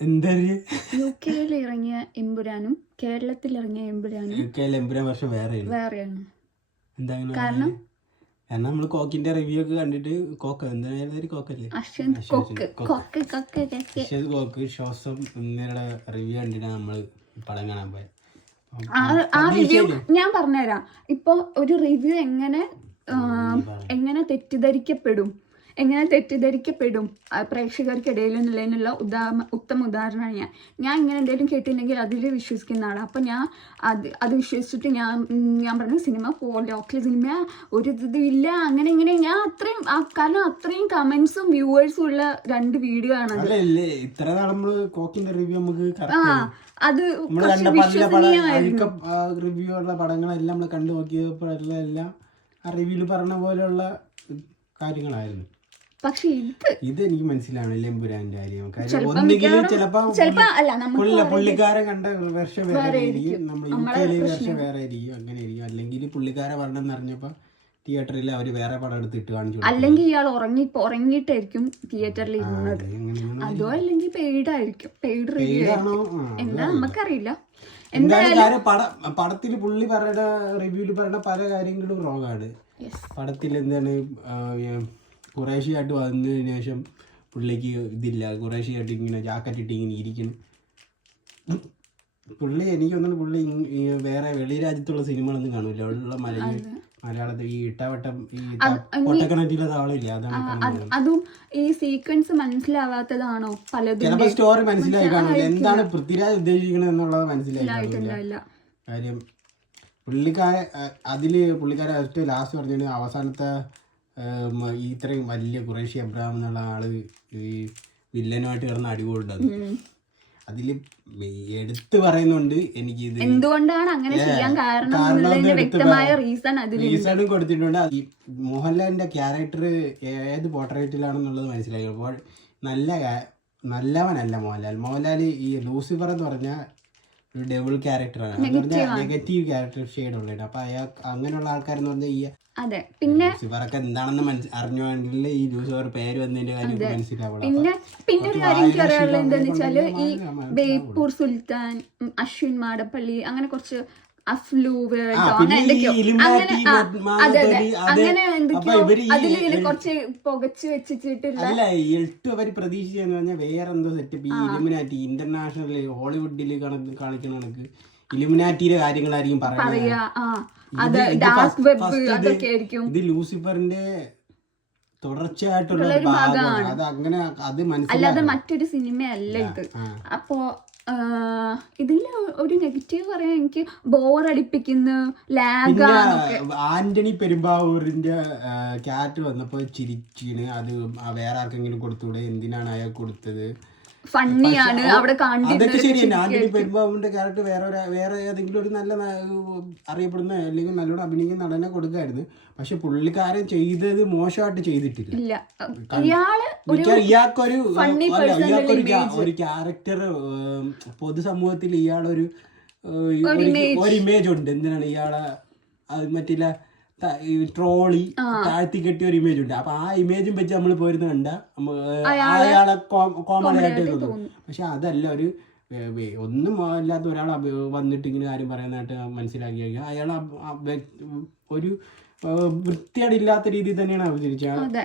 യുകെയിൽ ഇറങ്ങിയ എമ്പുരാനും കേരളത്തിൽ ഇറങ്ങിയ എമ്പുരാനും വർഷം വേറെയാണ്. കാരണം നമ്മള് കോക്കിന്റെ റിവ്യൂ ഒക്കെ കണ്ടിട്ട് കോക്കല്ലേ കോക്ക് ശ്വാസം എന്നിവരുടെ റിവ്യൂ കണ്ടിട്ടാണ് നമ്മള് പടം കാണാൻ പോയത്. ആ റിവ്യൂ ഞാൻ പറഞ്ഞുതരാം. ഇപ്പൊ ഒരു റിവ്യൂ എങ്ങനെ തെറ്റിദ്ധരിക്കപ്പെടും പ്രേക്ഷകർക്കിടയിൽ എന്നുള്ളതിനുള്ള ഉത്തമ ഉദാഹരണമാണ് ഞാൻ ഇങ്ങനെ എന്തെങ്കിലും കേട്ടിട്ടുണ്ടെങ്കിൽ അതിൽ വിശ്വസിക്കുന്ന ആളാണ്. അപ്പം ഞാൻ അത് വിശ്വസിച്ചിട്ട് ഞാൻ പറഞ്ഞു സിനിമ ലോക്കൽ സിനിമ ഒരു ഇതില്ല അങ്ങനെ ഇങ്ങനെ ഞാൻ കാരണം അത്രയും കമന്റ്സും വ്യൂവേഴ്സും ഉള്ള 2 വീഡിയോ ആണ്. അത് റിവ്യൂ ഉള്ള പടങ്ങളെല്ലാം നമ്മൾ കണ്ടു നോക്കിയപ്പോഴെല്ലാം ആ റിവ്യൂല് പറഞ്ഞ പോലെയുള്ള കാര്യങ്ങളായിരുന്നു. പക്ഷെ ഇത് എനിക്ക് മനസ്സിലാവണില്ല എമ്പുരാന്റെ കാര്യം. ഒന്നുകിലും ചിലപ്പോ പുള്ളിക്കാരെ കണ്ട വേർഷൻ വേറെ ആയിരിക്കും, നമ്മൾ യുകെയിലെ വേർഷൻ വേറെ ആയിരിക്കും, അങ്ങനെ ആയിരിക്കും. അല്ലെങ്കിൽ പുള്ളിക്കാരെ പറഞ്ഞെന്ന് അറിഞ്ഞപ്പോ തിയേറ്ററിൽ അവര് വേറെ പടം എടുത്തിട്ട് കാണിച്ചു, അല്ലെങ്കിൽ ഇയാൾ ഉറങ്ങിയിട്ടായിരിക്കും തിയേറ്ററിൽ ഇരുന്നത്. അതോ അല്ലെങ്കിൽ പെയ്ഡ് റിവ്യൂ എന്താ നമുക്കറിയില്ല. എന്തായാലും പടത്തിൽ പുള്ളി പറയുന്ന റിവ്യൂല് പറയുന്ന പല കാര്യങ്ങളും റോങ് ആണ്. പടത്തിൽ എന്താണ് കുറേശ്ശിയായിട്ട് വന്നതിന് ശേഷം പുള്ളിക്ക് ഇതില്ല, കുറേശ്ശിയായിട്ട് ഇങ്ങനെ ജാക്കറ്റ് ഇട്ട് ഇങ്ങനെ ഇരിക്കണം പുള്ളി. എനിക്കൊന്നും പുള്ളി വേറെ വെളി രാജ്യത്തുള്ള സിനിമകളൊന്നും കാണൂല. ഉള്ള മലയാളത്തിൽ ഈ ഇട്ടാവട്ടം ഈ ഒട്ടക്കണറ്റിലുള്ള ആളില്ല, അതാണ്. അതും ഈ സീക്വൻസ് മനസ്സിലാവാത്തതാണോ പലതും. ചിലപ്പോ സ്റ്റോറി മനസ്സിലായി കാണില്ല, എന്താണ് പൃഥ്വിരാജ് ഉദ്ദേശിക്കണത് എന്നുള്ളത് മനസ്സിലായിട്ടില്ല. കാര്യം പുള്ളിക്കാരെ ഏറ്റവും ലാസ്റ്റ് പറഞ്ഞത് അവസാനത്തെ ഇത്രയും വലിയ ഖുറൈഷി അബ്രഹാം എന്നുള്ള ആള് ഈ വില്ലനുമായിട്ട് കിടന്ന് അടികൂടുന്നത് അതില് എടുത്തു പറയുന്നുണ്ട്. എനിക്ക് ഇത് എന്തുകൊണ്ടാണ് അങ്ങനെ ചെയ്യാൻ കാരണം റീസണും കൊടുത്തിട്ടുണ്ട്. ഈ മോഹൻലാലിന്റെ ക്യാരക്ടർ ഏത് പോർട്രേറ്റിലാണെന്നുള്ളത് മനസ്സിലായി. അപ്പോൾ നല്ലവനല്ല മോഹൻലാൽ ഈ ലൂസിഫർ എന്ന് പറഞ്ഞ ഒരു ഡെവിൾ ക്യാരക്ടറാണ്, നെഗറ്റീവ് ക്യാരക്ടർ ഷെയ്ഡ് ഉള്ളത്. അപ്പൊ അങ്ങനെയുള്ള ആൾക്കാരെന്ന് പറഞ്ഞാൽ ഈ ലൂസിഫറൊക്കെ എന്താണെന്ന് അറിഞ്ഞുവെങ്കിൽ ഈ ലൂസിഫർ പേര് വന്നതിന്റെ കാര്യം മനസ്സിലാവണം. പിന്നെ ഒരു കാര്യം എനിക്ക് അറിയാനുള്ളത് എന്താന്ന് വെച്ചാല് ഈ ബേപ്പൂർ സുൽത്താൻ, അശ്വിൻ മാടപ്പള്ളി, അങ്ങനെ കുറച്ച് അതിലിങ്ങനെ കുറച്ച് പുകച്ച് വെച്ചിട്ടുള്ള അവര് പ്രതീക്ഷിച്ചെന്ന് പറഞ്ഞാൽ വേറെ എന്തോ സെറ്റപ്പ്. ഈ ഇലുമിനാറ്റി ഇന്റർനാഷണൽ ഹോളിവുഡിൽ കാണിക്കുന്ന കണക്ക് ഇലുമിനാറ്റിയുടെ കാര്യങ്ങളായിരിക്കും പറയാ. ഇത് ലൂസിഫറിന്റെ തുടർച്ചയായിട്ടുള്ള ഭാഗമാണ്. അത് അങ്ങനെ അത് അല്ലാതെ മറ്റൊരു സിനിമയല്ല ഇത്. അപ്പോ ഇതില് ഒരു നെഗറ്റീവ് പറയാൻ എനിക്ക് ബോറടിപ്പിക്കുന്ന ആന്റണി പെരുമ്പാവൂരിന്റെ ക്യാരക്ടർ വന്നപ്പോ ചിരിച്ചിന്. അത് വേറെ ആർക്കെങ്കിലും കൊടുത്തൂടെ, എന്തിനാണ് അയാൾ കൊടുത്തത്? ഫണ്ണിയാണ് അവിടെ അതൊക്കെ ശരിയാണ്. ആന്റണി പെരുമ്പാവൂരിന്റെ ക്യാരക്ടർ വേറെ ഏതെങ്കിലും ഒരു നല്ല അറിയപ്പെടുന്ന അല്ലെങ്കിൽ നല്ലോണം അഭിനയിക്കുന്ന നടനെ കൊടുക്കായിരുന്നു. പക്ഷെ പുള്ളിക്കാരൻ ചെയ്തത് മോശമായിട്ട് ചെയ്തിട്ടില്ല. ഇയാൾക്കൊരു ക്യാരക്ടർ പൊതുസമൂഹത്തിൽ ഇയാളൊരു ഇമേജ് ഉണ്ട്. എന്തിനാണ് ഇയാളെ മറ്റില്ല ട്രോളി താഴ്ത്തി കെട്ടിയ ഒരു ഇമേജ് ഉണ്ട്. അപ്പൊ ആ ഇമേജും വെച്ച് നമ്മൾ പോരുന്ന കണ്ട അയാളെ കോമഡി ആയിട്ട് തോന്നും. പക്ഷെ അതല്ല, ഒന്നും ഇല്ലാത്ത ഒരാൾ വന്നിട്ട് ഇങ്ങനെ കാര്യം പറയാനായിട്ട് മനസ്സിലാക്കി അയാൾ ഒരു വൃത്തിയാടില്ലാത്ത രീതിയിൽ തന്നെയാണ് അഭിനയിച്ചത്.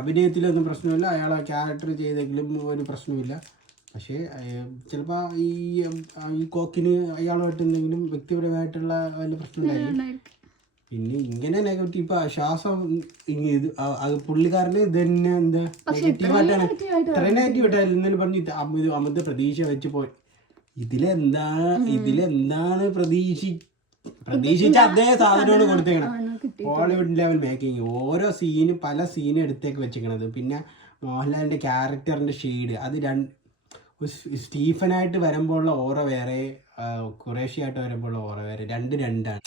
അഭിനയത്തിലൊന്നും പ്രശ്നമില്ല, അയാളെ ക്യാരക്ടർ ചെയ്തെങ്കിലും ഒരു പ്രശ്നമില്ല. പക്ഷേ ചിലപ്പോൾ ഈ കോക്കിന് അയാളുമായിട്ട് എന്തെങ്കിലും വ്യക്തിപരമായിട്ടുള്ള വല്ല പ്രശ്നമുണ്ടായിരിക്കും. പിന്നെ ഇങ്ങനെ നെഗറ്റീവ് ഇപ്പൊ ശ്വാസം പുള്ളിക്കാരന് ഇത് തന്നെ എന്താ നെഗറ്റീവായിട്ടാണ്, ഇത്ര നെഗറ്റീവായിട്ടാണ് ഇന്നലെ പറഞ്ഞു അമിത പ്രതീക്ഷ വെച്ച് പോയി. ഇതിലെന്താണ് പ്രതീക്ഷിച്ച അതേ സാധനമാണ് കൊടുത്തേക്കണം. ഹോളിവുഡ് ലെവൽ മേക്കിങ്, ഓരോ പല സീനും എടുത്തേക്ക് വെച്ചേക്കണത്. പിന്നെ മോഹൻലാലിന്റെ ക്യാരക്ടറിന്റെ ഷെയ്ഡ് അത് സ്റ്റീഫനായിട്ട് വരുമ്പോഴുള്ള ഓറ വേറെ, ഖുറേഷിയായിട്ട് വരുമ്പോഴുള്ള ഓറ വേറെ, രണ്ടാണ്.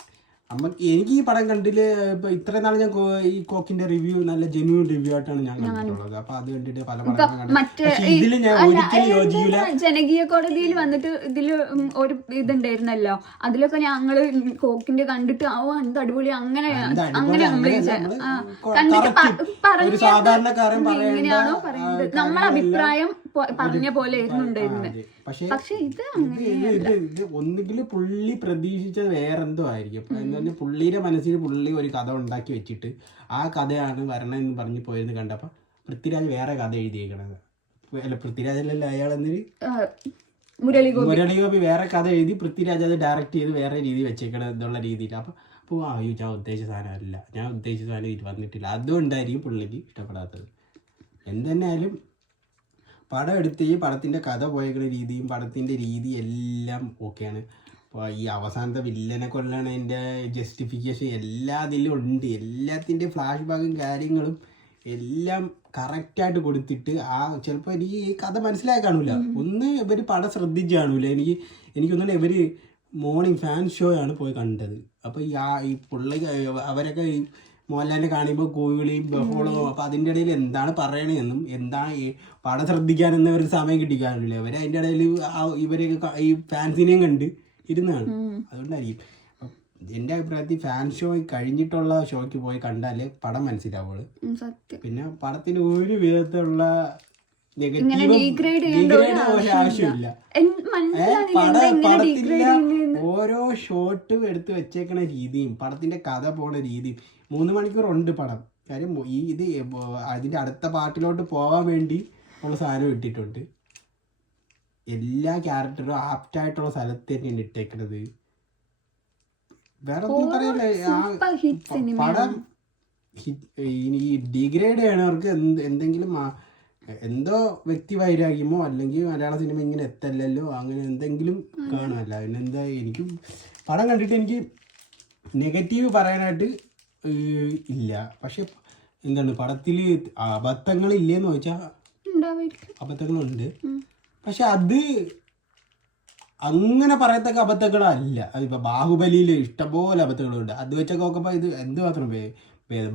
എനിക്ക് ഈ പടം കണ്ടില് ഇപ്പൊ ഇത്രയും നാൾ ഞാൻ ഈ കോക്കിന്റെ റിവ്യൂ നല്ല ജെന്യൂൻ റിവ്യൂ ആയിട്ടാണ് ഞാൻ കണ്ടിട്ടുള്ളത്. അപ്പൊ അത് കണ്ടിട്ട് പല പടങ്ങളും ഇതില് ഞാൻ ഒരിക്കലും യോജിക്കില്ല. ജനകീയ കോടതിയിൽ വന്നിട്ട് ഇതില് ഒരു ഇതുണ്ടായിരുന്നല്ലോ, അതിലൊക്കെ ഞങ്ങള് കോക്കിന്റെ കണ്ടിട്ട് എന്ത് അടിപൊളി അങ്ങനെ സാധാരണക്കാരൻ ഇങ്ങനെയാണോ പറയുന്നത്, നമ്മളെ അഭിപ്രായം പറഞ്ഞ പോലെ ഇരുന്നുണ്ടായിരുന്നു. പക്ഷെ ഇത് ഇത് ഒന്നുകിൽ പുള്ളി പ്രതീക്ഷിച്ചത് വേറെന്തോ ആയിരിക്കും. എന്ന് പറഞ്ഞാൽ പുള്ളിയുടെ മനസ്സിൽ പുള്ളി ഒരു കഥ ഉണ്ടാക്കി വെച്ചിട്ട് ആ കഥയാണ് വരണമെന്ന് പറഞ്ഞ് പോയെന്ന് കണ്ടപ്പോ പൃഥ്വിരാജ് വേറെ കഥ എഴുതിയേക്കണത്. അല്ല, പൃഥ്വിരാജല്ല, അയാളെന്നൊരു മുരളിഗോപി വേറെ കഥ എഴുതി പൃഥ്വിരാജ് അത് ഡയറക്റ്റ് ചെയ്ത് വേറെ രീതി വെച്ചേക്കണം എന്നുള്ള രീതിയിൽ. അപ്പോൾ അയ്യോ ഞാൻ ഉദ്ദേശിച്ച സാധനമല്ല, ഞാൻ ഉദ്ദേശിച്ച സാധനം ഇത് വന്നിട്ടില്ല, അതുകൊണ്ടായിരിക്കും പുള്ളിക്ക് ഇഷ്ടപ്പെടാത്തത്. എന്തെന്നായാലും പടം എടുത്ത് ഈ പടത്തിൻ്റെ കഥ പോയേക്കുന്ന രീതിയും പടത്തിൻ്റെ രീതി എല്ലാം ഓക്കെയാണ്. അപ്പോൾ ഈ അവസാനത്തെ വില്ലനെ കൊല്ലണതിൻ്റെ ജസ്റ്റിഫിക്കേഷൻ എല്ലാ ഇതിലും ഉണ്ട്. എല്ലാത്തിൻ്റെ ഫ്ലാഷ് ബാക്കും കാര്യങ്ങളും എല്ലാം കറക്റ്റായിട്ട് കൊടുത്തിട്ട് ചിലപ്പോൾ എനിക്ക് ഈ കഥ മനസ്സിലായി കാണൂല. ഒന്ന് ഇവർ പടം ശ്രദ്ധിച്ച് കാണൂല. എനിക്കൊന്നും ഇവർ മോർണിംഗ് ഫാൻ ഷോ ആണ് പോയി കണ്ടത്. അപ്പോൾ ഈ പുള്ളി അവരൊക്കെ ഈ മോഹൻലാലിനെ കാണുമ്പോൾ കോവിളിയും ബഹളവും, അപ്പോൾ അതിൻ്റെ ഇടയിൽ എന്താണ് പറയണതെന്നും എന്താണ് ഈ പടം ശ്രദ്ധിക്കാനെന്ന് ഇവർക്ക് സമയം കിട്ടിക്കാറില്ല. ഇവർ അതിൻ്റെ ഇടയിൽ ഇവരെയൊക്കെ ഈ ഫാൻസിനെയും കണ്ട് ഇരുന്നാണ്. അതുകൊണ്ടായിരിക്കും എൻ്റെ അഭിപ്രായത്തിൽ ഫാൻ ഷോ കഴിഞ്ഞിട്ടുള്ള ഷോയ്ക്ക് പോയി കണ്ടാലേ പടം മനസ്സിലാവുള്ളൂ. പിന്നെ പടത്തിന് ഒരു വിധത്തിലുള്ള ആവശ്യമില്ല. പടത്തിലെ ഓരോ ഷോട്ടും എടുത്ത് വെച്ചേക്കണ രീതിയും പടത്തിന്റെ കഥ പോണ രീതിയും 3 മണിക്കൂറുണ്ട് പടം. കാര്യം ഇത് അതിന്റെ അടുത്ത പാർട്ടിലോട്ട് പോകാൻ വേണ്ടി ഉള്ള സാധനം ഇട്ടിട്ടുണ്ട്. എല്ലാ ക്യാരക്ടറും ആപ്റ്റായിട്ടുള്ള സ്ഥലത്ത് തന്നെയാണ് ഇട്ടേക്കണത്. വേറെ ഒന്നും പറയല്ലേ, പടം ഈ ഡിഗ്രേഡ് ചെയ്യണവർക്ക് എന്തെങ്കിലും എന്തോ വ്യക്തി വൈരാഗ്യമോ അല്ലെങ്കിൽ മലയാള സിനിമ ഇങ്ങനെ എത്തല്ലല്ലോ അങ്ങനെ എന്തെങ്കിലും കാണുമല്ല. പിന്നെന്താ, എനിക്ക് പടം കണ്ടിട്ട് എനിക്ക് നെഗറ്റീവ് പറയാനായിട്ട് ഇല്ല. പക്ഷെ എന്താണ് പടത്തിൽ അബദ്ധങ്ങളില്ലേന്ന് ചോദിച്ചാൽ അബദ്ധങ്ങളുണ്ട്. പക്ഷെ അത് അങ്ങനെ പറയത്തക്ക അബദ്ധങ്ങളല്ല. അതിപ്പോൾ ബാഹുബലിയിൽ ഇഷ്ടംപോലെ അബദ്ധങ്ങളുണ്ട്. അത് വെച്ചൊക്കെ നോക്കുമ്പോൾ ഇത് എന്തുമാത്രം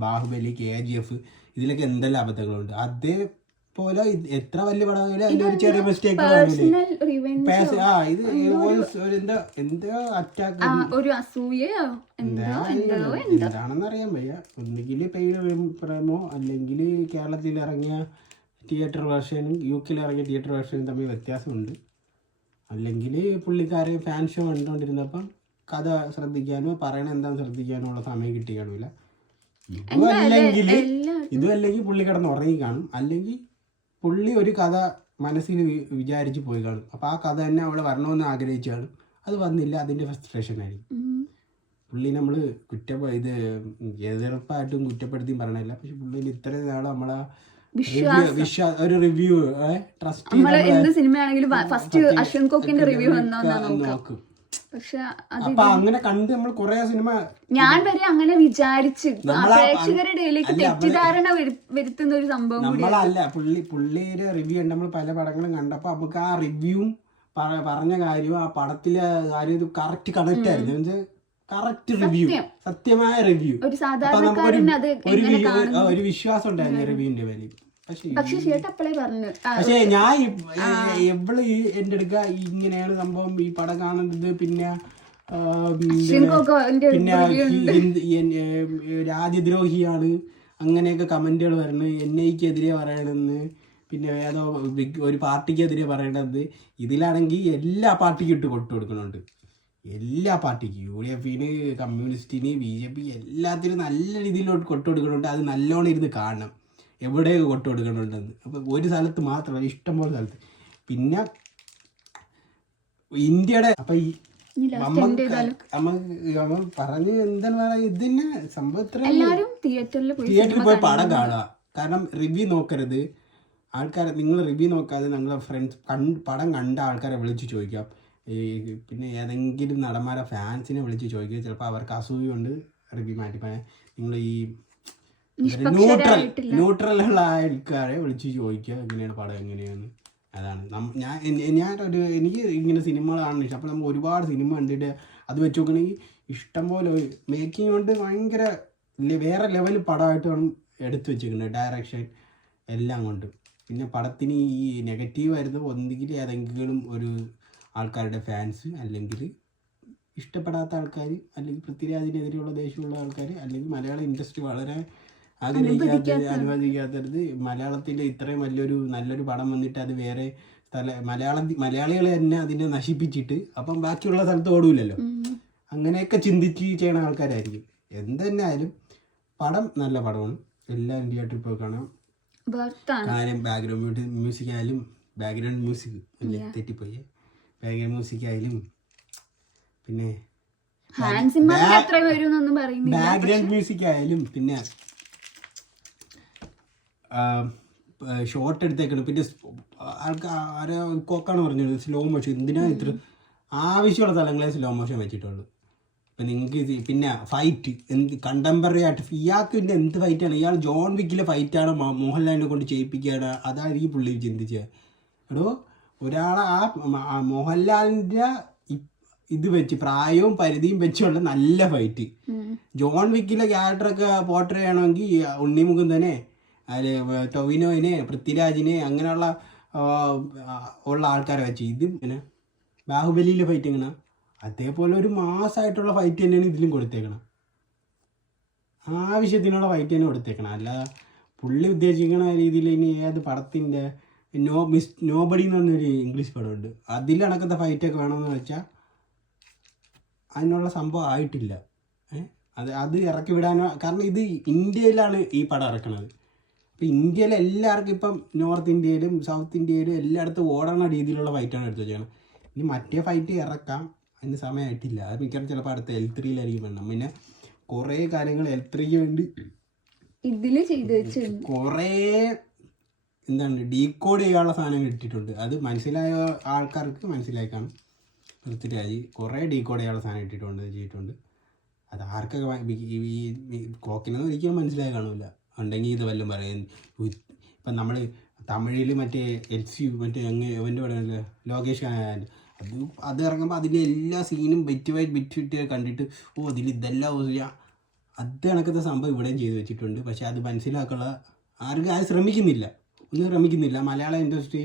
ബാഹുബലി, KGF ഇതിലൊക്കെ എന്തെല്ലാം അബദ്ധങ്ങളുണ്ട്. അതേപോലെ എത്ര വലിയ പടമായാലും അതിലൊരു ചെറിയ മിസ്റ്റേക്ക് എന്താണെന്ന് അറിയാൻ വയ്യ. ഒന്നുകിൽ പെയ്ഡ് പ്രേമോ അല്ലെങ്കിൽ കേരളത്തിൽ ഇറങ്ങിയ തിയേറ്റർ വേർഷനും UK ഇറങ്ങിയ തിയേറ്റർ വേർഷനും തമ്മിൽ വ്യത്യാസമുണ്ട്. അല്ലെങ്കിൽ പുള്ളിക്കാരെ ഫാൻ ഷോ കണ്ടുകൊണ്ടിരുന്നപ്പം കഥ ശ്രദ്ധിക്കാനോ പറയണ എന്താണെന്ന് ശ്രദ്ധിക്കാനോ ഉള്ള സമയം കിട്ടി കാണൂല. ഇതുമല്ലെങ്കിൽ പുള്ളി കിടന്ന് ഉറങ്ങി കാണും. അല്ലെങ്കിൽ പുള്ളി ഒരു കഥ മനസ്സിൽ വിചാരിച്ച് പോയി കാണും. അപ്പോൾ ആ കഥ തന്നെ അവിടെ വരണമെന്ന് ആഗ്രഹിച്ചു കാണും. അത് വന്നില്ല, അതിൻ്റെ ഫ്രസ്ട്രേഷൻ ആയിരിക്കും. പുള്ളി നമ്മൾ ഇത് എതിർപ്പായിട്ടും കുറ്റപ്പെടുത്തിയും പറയണില്ല. പക്ഷെ പുള്ളിയിൽ ഇത്രയും നാൾ നമ്മളെ ഒരു റിവ്യൂ ട്രസ്റ്റ് നോക്കും. അപ്പൊ അങ്ങനെ കണ്ട് നമ്മൾ കുറെ സിനിമ ഞാൻ വരെ അങ്ങനെ വിചാരിച്ച് പ്രേക്ഷകരുടെ തെറ്റിദ്ധാരണ വരുത്തുന്ന ഒരു സംഭവം നമ്മളല്ല. പുള്ളിയുടെ റിവ്യൂ ഉണ്ട്. നമ്മൾ പല പടങ്ങളും കണ്ടപ്പോ നമുക്ക് ആ റിവ്യൂവും പറഞ്ഞ കാര്യവും ആ പടത്തിലെ കാര്യം കറക്റ്റ് കണക്ട് ആയിരുന്നു. കറക്റ്റ് റിവ്യൂ, സത്യമായ റിവ്യൂ. ഒരു വിശ്വാസം ഉണ്ടായിരുന്നു റിവ്യൂവിന്റെ പേരിൽ. പക്ഷേ ഞാൻ എവള് എന്റെ അടുക്ക ഇങ്ങനെയാണ് സംഭവം, ഈ പടം കാണുന്നത്, പിന്നെ രാജ്യദ്രോഹിയാണ് അങ്ങനെയൊക്കെ കമന്റുകൾ വരുന്നത്, NIക്കെതിരെ പറയണമെന്ന്, പിന്നെ ഏതോ ഒരു പാർട്ടിക്കെതിരെ പറയണത്. ഇതിലാണെങ്കിൽ എല്ലാ പാർട്ടിക്കും ഇട്ട് കൊട്ടു കൊടുക്കുന്നുണ്ട്. എല്ലാ പാർട്ടിക്കും, UDFന്, കമ്മ്യൂണിസ്റ്റിന്, BJP എല്ലാത്തിനും നല്ല രീതിയിലോട്ട് കൊട്ടു കൊടുക്കുന്നുണ്ട്. അത് നല്ലോണം ഇരുന്ന് കാണണം എവിടെയൊക്കെ കൊട്ടു കൊടുക്കുന്നുണ്ടെന്ന്. അപ്പം ഒരു സ്ഥലത്ത് മാത്രമല്ല, ഇഷ്ടംപോലെ സ്ഥലത്ത്. പിന്നെ ഇന്ത്യയുടെ അപ്പം ഈ നമ്മൾ പറഞ്ഞ് എന്താണ് പറയുക, ഇതിന് സംഭവത്തിൽ തിയേറ്ററിൽ പോയി പടം കാണുക. കാരണം റിവ്യൂ നോക്കരുത്. ആൾക്കാരെ നിങ്ങൾ റിവ്യൂ നോക്കാതെ നിങ്ങളെ ഫ്രണ്ട്സ് പടം കണ്ട ആൾക്കാരെ വിളിച്ച് ചോദിക്കാം. പിന്നെ ഏതെങ്കിലും നടന്മാരെ ഫാൻസിനെ വിളിച്ച് ചോദിക്കുക. ചിലപ്പോൾ അവർക്ക് അസൂയുണ്ട്, റിവ്യൂ മാറ്റിപ്പോയാൽ. നിങ്ങൾ ഈ ന്യൂട്രലുള്ള ആൾക്കാരെ വിളിച്ച് ചോദിക്കുക എങ്ങനെയാണ് പടം, എങ്ങനെയാണ്. അതാണ് ഞാനൊരു എനിക്ക് ഇങ്ങനെ സിനിമകൾ കാണുന്ന ഇഷ്ടം. അപ്പോൾ നമ്മൾ ഒരുപാട് സിനിമ കണ്ടിട്ട് അത് വെച്ച് നോക്കണമെങ്കിൽ ഇഷ്ടംപോലെ മേക്കിംഗ് കൊണ്ട് ഭയങ്കര വേറെ ലെവൽ പടമായിട്ട് വേണം എടുത്തു വെച്ചിരിക്കുന്നത്. ഡയറക്ഷൻ എല്ലാം കൊണ്ട്. പിന്നെ പടത്തിന് ഈ നെഗറ്റീവ് വരുന്നത് ഒന്നുകിൽ ഏതെങ്കിലും ഒരു ആൾക്കാരുടെ ഫാൻസ്, അല്ലെങ്കിൽ ഇഷ്ടപ്പെടാത്ത ആൾക്കാർ, അല്ലെങ്കിൽ പൃഥ്വിരാജിനെതിരെയുള്ള ദേഷ്യമുള്ള ആൾക്കാർ, അല്ലെങ്കിൽ മലയാള ഇൻഡസ്ട്രി വളരെ അനുവദിക്കാത്തത് മലയാളത്തിൽ ഇത്രയും വലിയൊരു നല്ലൊരു പടം വന്നിട്ട് അത് വേറെ മലയാളികളെ തന്നെ അതിനെ നശിപ്പിച്ചിട്ട് അപ്പം ബാക്കിയുള്ള സ്ഥലത്ത് ഓടൂലല്ലോ. അങ്ങനെയൊക്കെ ചിന്തിച്ച് ചെയ്യണ ആൾക്കാരായിരിക്കും. എന്ത് തന്നെ ആയാലും പടം നല്ല പടമാണ്, എല്ലാവരും തിയേറ്ററിൽ പോയി കാണാം. കാര്യം ബാക്ക്ഗ്രൗണ്ട് മ്യൂസിക് ആയാലും ബാക്ക്ഗ്രൗണ്ട് മ്യൂസിക് തെറ്റിപ്പോയി, ബാക്ക്ഗ്രൗണ്ട് മ്യൂസിക് ആയാലും പിന്നെ ബാക്ക്ഗ്രൗണ്ട് മ്യൂസിക് ആയാലും പിന്നെ ഷോർട്ട് എടുത്തേക്കണം. പിന്നെ ആരോ കോക്കാണ് പറഞ്ഞത് സ്ലോ മോഷൻ, എന്തിനാ ഇത്ര ആവശ്യമുള്ള സ്ഥലങ്ങളെ സ്ലോ മോഷൻ വെച്ചിട്ടുള്ളൂ. ഇപ്പം നിങ്ങൾക്ക് പിന്നെ ഫൈറ്റ് എന്ത് കണ്ടംപററി ആയിട്ട് ഇയാൾക്ക് പിന്നെ എന്ത് ഫൈറ്റാണ്, ഇയാൾ ജോൺ വിക്കിലെ ഫൈറ്റാണ് മോഹൻലാലിനെ കൊണ്ട് ചെയ്യിപ്പിക്കുകയാണ്, അതായിരിക്കും പുള്ളി ചിന്തിച്ചത്. എടോ ഒരാളെ ആ മോഹൻലാലിൻ്റെ ഇത് വെച്ച് പ്രായവും പരിധിയും വെച്ചുള്ള നല്ല ഫൈറ്റ്. ജോൺ വിക്കിലെ ക്യാരക്ടറൊക്കെ പോർട്രേ ചെയ്യണമെങ്കിൽ ഉണ്ണിമുകുന്ദനെ അതിൽ ടൊവിനോയിനെ പൃഥ്വിരാജിനെ അങ്ങനെയുള്ള ആൾക്കാരെ വെച്ച്. ഇത് ഇങ്ങനെ ബാഹുബലിയിലെ ഫൈറ്റ് എങ്ങനെ അതേപോലെ ഒരു മാസമായിട്ടുള്ള ഫൈറ്റ് തന്നെയാണ് ഇതിലും കൊടുത്തേക്കണം, ആവശ്യത്തിനുള്ള ഫൈറ്റ് തന്നെ കൊടുത്തേക്കണം. അല്ലാതെ പുള്ളി ഉദ്ദേശിക്കുന്ന രീതിയിൽ ഇനി ഏത് പടത്തിൻ്റെ നോബഡി എന്ന് പറഞ്ഞൊരു ഇംഗ്ലീഷ് പടമുണ്ട്, അതിലടക്കത്തെ ഫൈറ്റൊക്കെ വേണമെന്ന് വെച്ചാൽ അതിനുള്ള സംഭവം ആയിട്ടില്ല. അത് ഇറക്കി വിടാനോ, കാരണം ഇത് ഇന്ത്യയിലാണ് ഈ പടം ഇറക്കണത്. അപ്പോൾ ഇന്ത്യയിൽ എല്ലാവർക്കും ഇപ്പം നോർത്ത് ഇന്ത്യയിലും സൗത്ത് ഇന്ത്യയിലും എല്ലായിടത്തും ഓടണ രീതിയിലുള്ള ഫൈറ്റാണ് എടുത്ത് വെച്ചാണ്. ഇനി മറ്റേ ഫൈറ്റ് ഇറക്കാം, അതിന് സമയമായിട്ടില്ല. അത് മിക്കവാറും ചിലപ്പോൾ അടുത്ത L3-യിലായിരിക്കും വേണം. പിന്നെ കുറേ കാര്യങ്ങൾ L3-ക്ക് വേണ്ടി ഇതിൽ ചെയ്ത് വെച്ച് കുറേ എന്താണ് ഡീകോഡ് ചെയ്യാനുള്ള സാധനങ്ങൾ ഇട്ടിട്ടുണ്ട്. അത് മനസ്സിലായ ആൾക്കാർക്ക് മനസ്സിലായി കാണും. പൃഥ്വിരാജ് കുറേ ഡീകോഡ് ചെയ്യാനുള്ള സാധനം ഇട്ടിട്ടുണ്ട്, ചെയ്തിട്ടുണ്ട്. അത് ആർക്കൊക്കെ ഈ കോക്കിനൊന്നും ഒരിക്കലും മനസ്സിലായി കാണില്ല. ഉണ്ടെങ്കിൽ ഇത് വല്ലതും പറയും. ഇപ്പം നമ്മൾ തമിഴിൽ മറ്റേ മറ്റേ അവൻ്റെ പറയുന്നത് ലോകേഷ് അത് ഇറങ്ങുമ്പോൾ അതിൻ്റെ എല്ലാ സീനും ബിറ്റ് കണ്ടിട്ട് അതിൽ ഇതെല്ലാം അത് കണക്കത്തെ സംഭവം ഇവിടെയും ചെയ്ത് വെച്ചിട്ടുണ്ട്. പക്ഷെ അത് മനസ്സിലാക്കാനുള്ള ആർക്കും അത് ഒന്നും ശ്രമിക്കുന്നില്ല. മലയാള ഇൻഡസ്ട്രി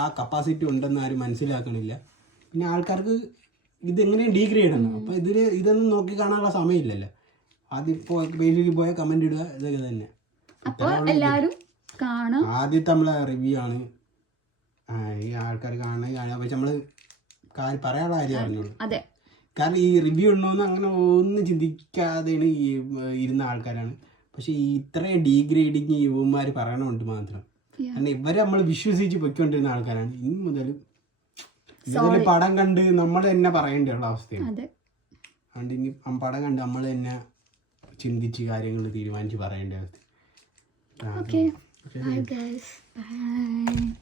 ആ കപ്പാസിറ്റി ഉണ്ടെന്ന് ആരും മനസ്സിലാക്കണില്ല. പിന്നെ ആൾക്കാർക്ക് ഇതെങ്ങനെയാണ് ഡീഗ്രേഡ് ചെയ്യണം. അപ്പോൾ ഇതൊന്നും നോക്കി കാണാനുള്ള സമയമില്ലല്ലോ. അതിപ്പോൾ പേജിലേക്ക് പോയാൽ കമൻറ്റ് ഇടുക, ഇതൊക്കെ തന്നെ. ആദ്യത്തെ നമ്മളെ റിവ്യൂ ആണ് ഈ ആൾക്കാർ കാണുന്നത്. പക്ഷെ നമ്മൾ പറയാനുള്ള കാര്യം അറിഞ്ഞോളൂ. കാരണം ഈ റിവ്യൂ ഉണ്ടോയെന്ന് അങ്ങനെ ഒന്നും ചിന്തിക്കാതെയാണ് ഈ ഇരുന്ന ആൾക്കാരാണ്. പക്ഷെ ഈ ഇത്രയും ഡീഗ്രേഡിങ് യുവന്മാർ പറയണമുണ്ട് മാത്രം. കാരണം ഇവരെ നമ്മൾ വിശ്വസിച്ച് പൊയ്ക്കൊണ്ടിരുന്ന ആൾക്കാരാണ്. ഇനി മുതലും പടം കണ്ട് നമ്മൾ തന്നെ പറയേണ്ടിയുള്ള അവസ്ഥയാണ്. അതുകൊണ്ട് ഇനി പടം കണ്ട് നമ്മൾ തന്നെ ചിന്തിച്ച് കാര്യങ്ങൾ തീരുമാനിച്ച് പറയേണ്ട അവസ്ഥ. Okay. Bye guys. Bye.